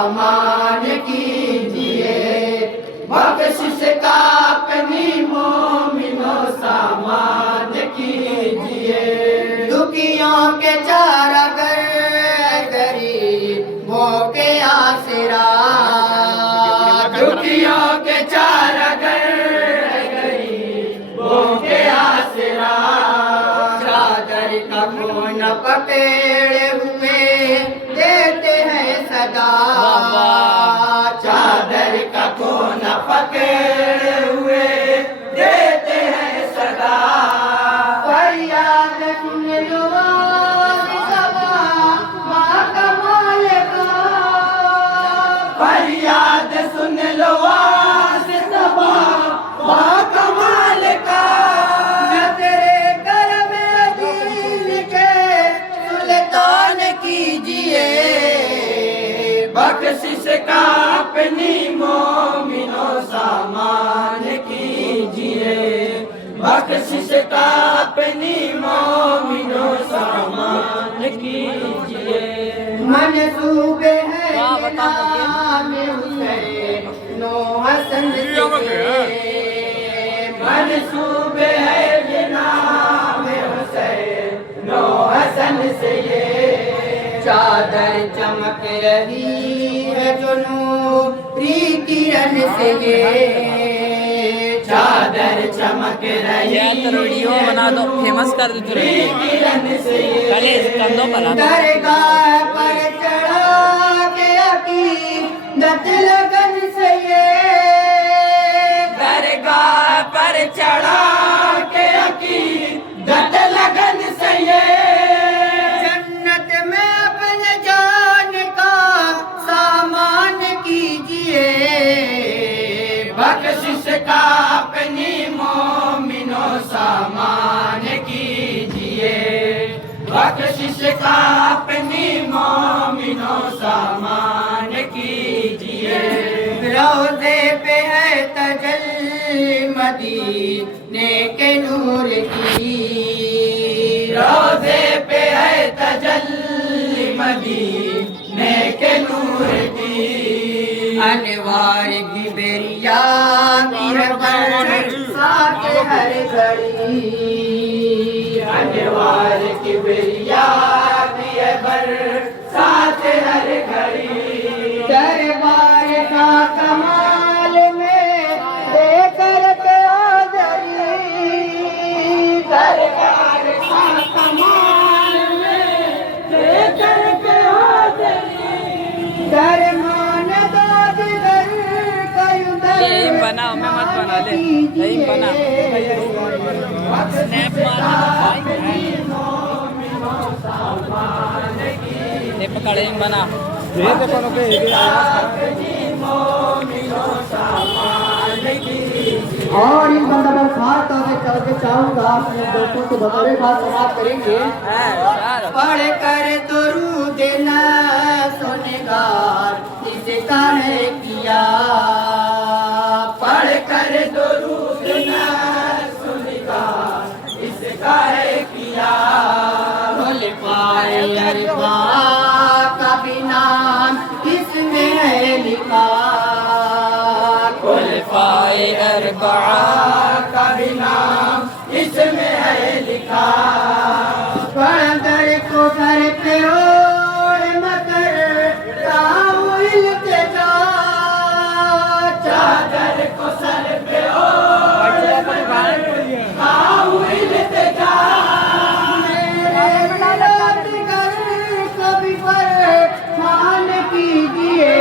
सामान कीजिए, बख्शिश का अपनी मोमिनो सामान कीजिए। दुखियों के चारागर, गरीबों के आसरा, दुखियों के चारागर, गरीबों के आसरा। चादर का खून पकड़े हुए देते हैं सदा, चादर का खून पकड़े हुए देते हैं सदा। फरियाद सुन लो सबा माँ कमाल का, फरियाद सुन लो सबा माँ कमाल का। न तेरे घर में दीन के सुल्तान कीजिए, बख्शिश का अपनी मोमिनो सामान कीजिए, बख्शिश का अपनी मोमिनो सामान कीजिए। मंसूबे हैं नाम हुसैन हसन के, मंसूबे है नाम हुसैन हसन से ये। चादर चमक रही है जो नूरी किरण से ये, चादर चमक रही है वीडियो बना दो, फेमस कर दो किरण से पहले कंधों पर दरगाह पर चढ़ा के अकीदत लगन से ये, दरगाह पर चढ़ा के अकीदत लगन से ये। जन्नत में अपने जान का सामान कीजिए, बख्शिश का अपनी मोमिनो सामान कीजिए, बख्शिश का अपनी मोमिनो सामान कीजिए। रोज़े पे है तजल्ली मदीने के नूर की, रोज़े पे है तजल्ली मदीने के नूर की। अनवार की बेरिया साथ हर घड़ी, अनवार की बेरिया साथ हर घड़ी। दरबार का कमाल में देकर के हाज़री, दरबार का कमाल में देकर के हाज़री। दरमान दाद दर कयुदर यही बना, मैं मत बना ले, यही बना स्नैप मारना ये पकड़े बना और इन बंदा खास आगे चल के चाहूंगा अपने दोस्तों को बतौरे बात समाप्त करेंगे। पढ़ कर दुरूद न सुनगार इसका है किया, पढ़ कर दुरूद न सुनगार इसका है किया। भूल पाए अरबा का भी नाम इसमें है लिखा, भूल पाए अरबा का भी नाम इसमें है लिखा। पढ़कर को घर पे ओढ़ मकर ताउल के जा, चादर को सर पे ओढ़ मकर ताउल के जा। मेरे मिलत कर कभी पर मान कीजिए,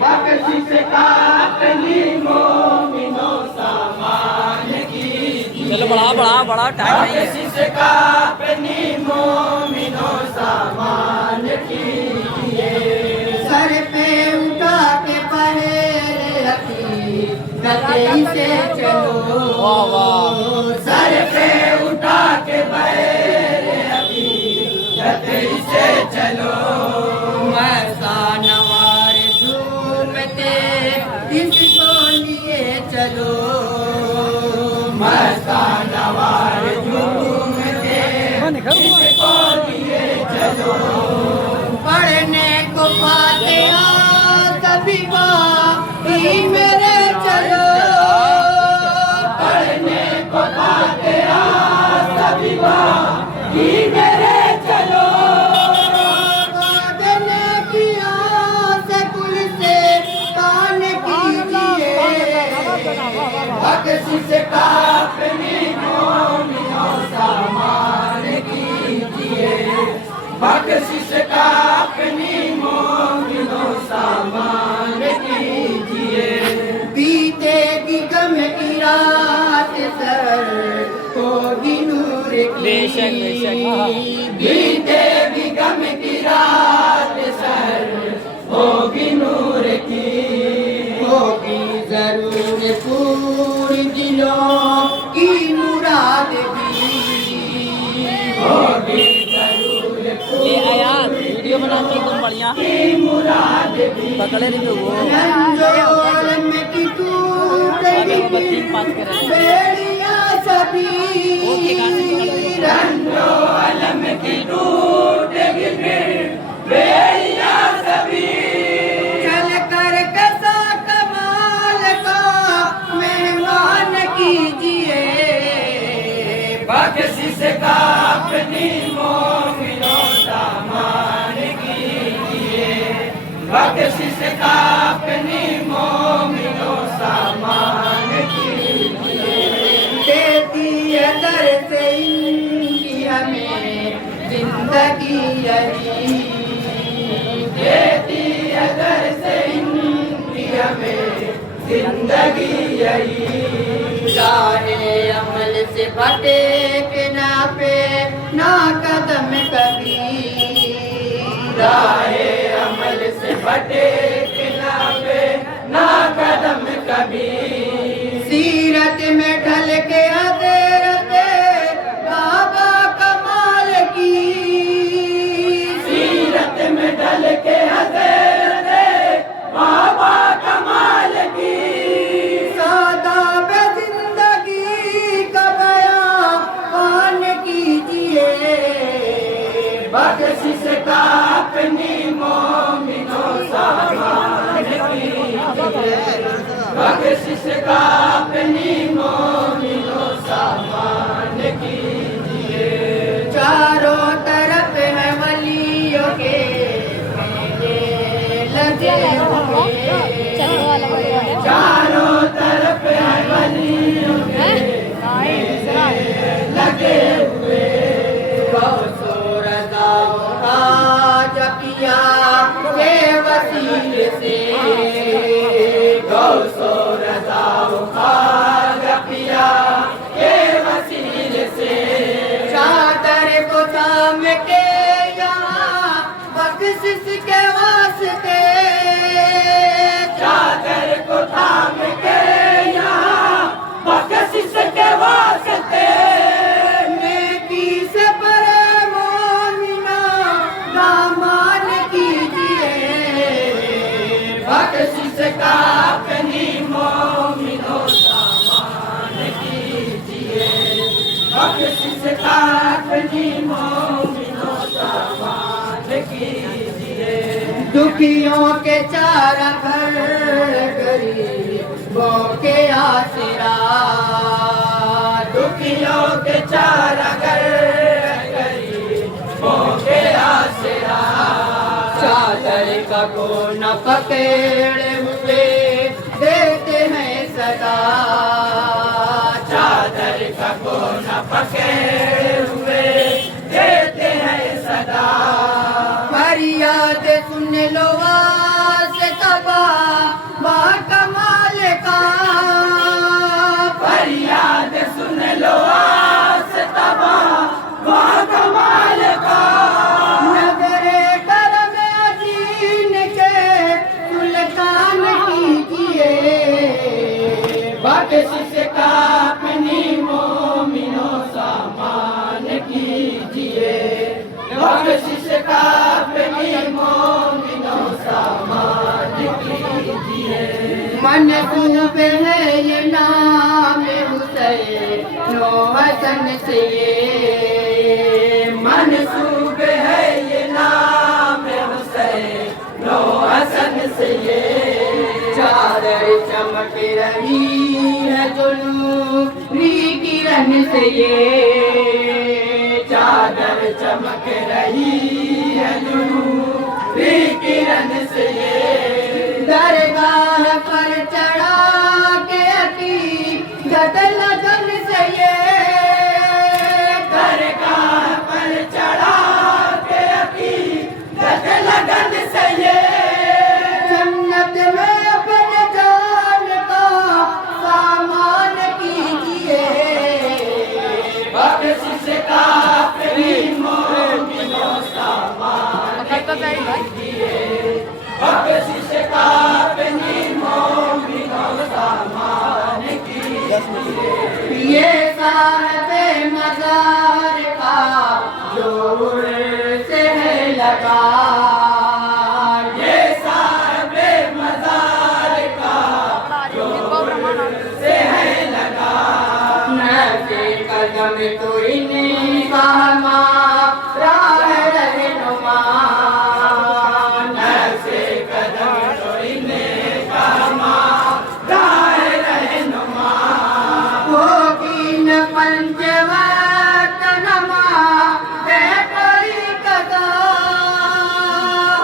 बख्शिश का अपनी मोमिनो सामान कीजिए। चलो बड़ा बड़ा बड़ा टाइम नहीं है। बख्शिश का अपनी मोमिनो सामान कीजिए। सर पे उठा के पहरे रखी गति से चलो, वाह वाह। सर पे उठा के पहरे रखी गति से चलो। मस्ता नवार झूमते इसको लिए चलो, मस्ता नवार झूमते इसको लिए चलो। पढ़ने को पाते बख्शिश का अपने मोमिनों सामान कीजिए, बख्शिश का अपनी मोमिनों सामान कीजिए। बीतेगी गम की रात सर होगी नूर की, बेशक बेशक, हाँ। बीतेगी गम की रात सर होगी नूर की, होगी जरूर पूरी दिलों की मुराद भी, होगी जरूर ये आयात वीडियो बनाते एकदम बढ़िया मुराद भी। पकड़े नहीं वो रंजोर में की टूटेगी बत्ती पास कर रहे हैं। बेड़ियां सभी, ओके, गाने पकड़ रहे हैं। रंजोर में की टूटेगी बेड़ियां सभी, चल कर कैसा कमाल का मेहमान कीजिए, बख्शिश का अपनी मोमिनों सामान कीजिए, बख्शिश का अपनी मोमिनों सामान कीजिए। देती है दर से इनकी हमें जिंदगी यही, देती है दर से इनकी हमें जिंदगी यही। राहे अमल से भटक ना पे ना कदम कभी, राहे अमल से भटक ना पे ना कदम कभी, सीरत में ढल के हज़रत बाबा कमाल की, सीरत में ढल के हज़रत बाबा कमाल की, सादा बे जिंदगी का बयान कीजिए, बख्शिश का अपनी मोमिनों सामान कीजिए, बख्शिश का अपनी मोमिनों सामान कीजिए। चारों तरफ है वलियों के मेले लगे हुए, चारों तरफ है वलियों के मेले लगे हुए, गौसो रज़ा मुहाजा किया के वसीले से, गौसो रज़ा मुहाजा किया के वसीले से, चादर को थाम के यहाँ बख्शिश के वास्ते, चादर को थाम के यहाँ बख्शिश के वास्ते, नेकी से परे मोमिना दामान कीजिए, बख्शिश का अपनी मोमिनों सामान कीजिए, बख्शिश का अपनी मोमिनों सामान कीजिए। दुखियों के चारा घर गरीबों के आसरा, दुखियों के चारा घर गरीबों के आसरा, चादर का को न पकड़े हुए देते हैं सदा, चादर का को न पकड़े हुए देते हैं सदा, फरियाद सुन लो से तबा बा कमाल का, फरियाद सुन लो से तबा बा कमाल का, नजरे करम अजीन के सुल्तान कीजिए, बख्शिश का अपनी मोमिनों सामान कीजिए, बख्शिश का अपनी मोमिनों सामान कीजिए। मनसूब है ये नाम हुसैन हसन से, ये मनसूब है ये नाम हुसैन हसन से, ये चादर चमक रही है जुलूरी किरण से, ये चादर चमक रही है जुलूरी किरण से, ये दरगाह पर चढ़ा के अकीदत ये साहबे मजार का जोर से है लगा, ये साहबे मजार का जोर से है लगा। नज़े कदम तो इन्हीं का हमारा है रहनुमा, नज़े कदम तो इन्हीं का हमारा है रहनुमा। होगी न पंचवक्त नमाज़ कोई कदा,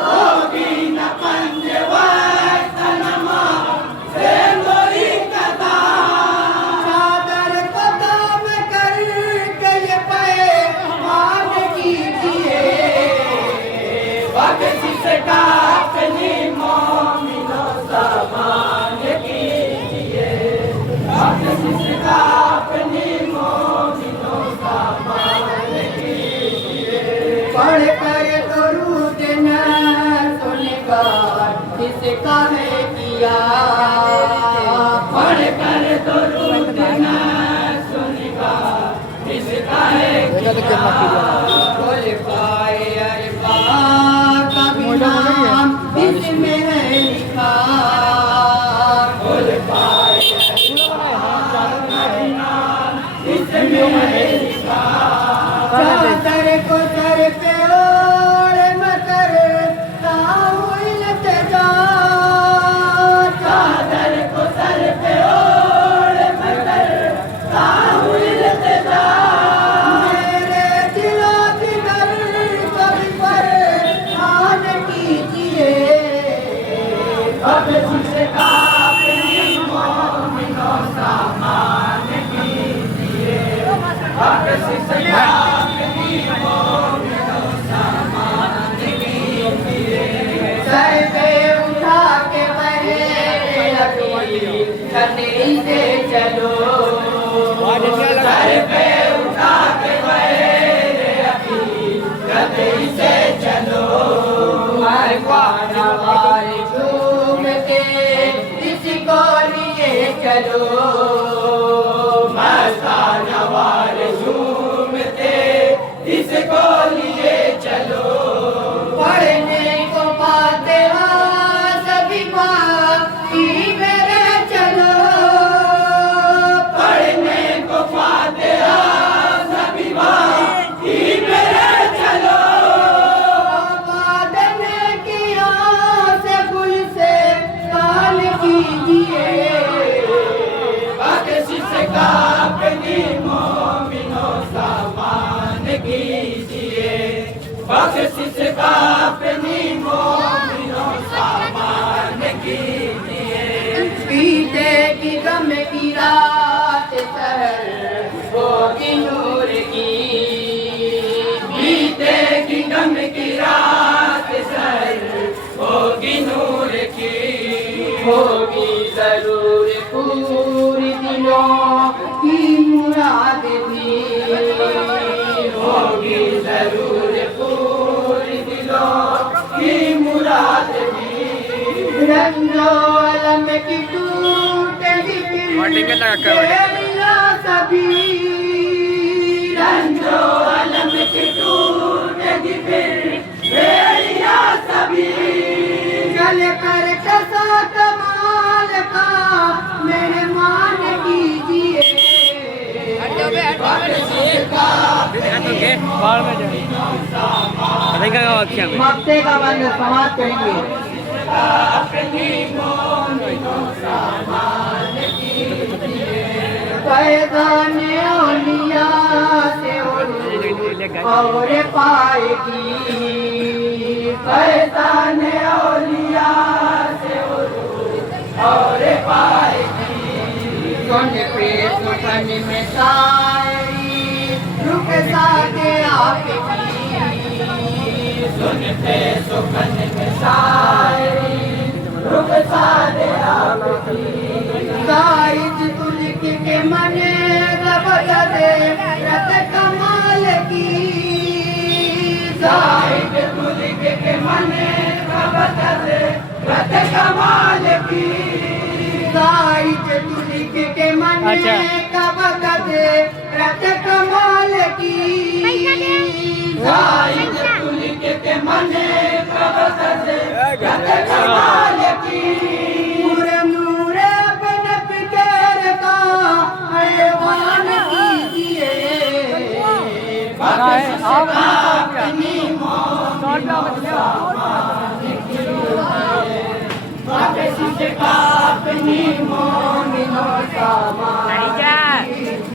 होगी न पंचवक्त नमाज़ कोई कदा। चादर कदम करके ये पैमान कीजिए, बख्शिश का अपनी मोमिनो सामान कीजिए, बख्शिश का अपनी मोमिनो सामान कीजिए। पढ़ कर दुरूद न सुनकर किसका है किया, पढ़ कर दुरूद न सुनकर किसका है किया। बोल पाए अरबा का भी नाम इसमें है लिखा, बोल पाए इसमें है लिखा। चादर को सर पे ओढ़ मकर ताऊ इल्तिजा, चादर को सर पे ओढ़ मकर ताऊ इल्तिजा। मेरे दिलो दिगर कभी पर आन कीजिए, बख्शिश का अपनी मोमिनो सामान कीजिए, बख्शिश का अपनी मोमिनो सामान कीजिए। सर पे उठा के बहे अभी छतरी से चलो, सर पे उठा के बहे अभी छतरी से चलो। नवार झूमते इसको लिए चलो, मस्ता नवार झूमते इसको लिए चलो। पढ़ने को पाते सभी पापी मेरे चलो, पढ़ने को पाते सभी पापी मेरे चलो। बादने की से गुल से काल कीजिए, बख्शिश का अपनी मोमिनो सामान कीजिए, बख्शिश का अपनी मोमिनो सामान कीजिए। बीते की गम की रात सहर होगी नूर की, बीते की गम की रात सहर होगी नूर की। होगी जरूर पूरी दिलों की मुराद भी, होगी जरूर पूरी दिलों की मुराद भी। रंजो अलम की टूटेगी फिर बेड़ियां सभी, रंजो अलम की टूटेगी फिर बेड़ियां सभी। चल कर कसा कमाल का मेहमान कीजिए, हफ्ते का बंद समाप्त करेंगे। अपनी मोमिनो सामान कीजिए, फैज़ान औलिया से और पाएगी, फैज़ान औलिया से और पाएगी। सुन पे सुखन में शायरी रुक साथे आपकी, सुन पे सुखन में शायरी रुक साथे आपकी। साइज तुलक के मने रब दे रत कमाल की, साइज तुलक के मने रब दे रत कमाल की। साइज तुलक के मने रब दे रत कमाल की जायद तुल के मने कवत दे रत कमाल की नूरे नूरे बन फिकर का ऐवान कीजिए बख्श अपनी मौत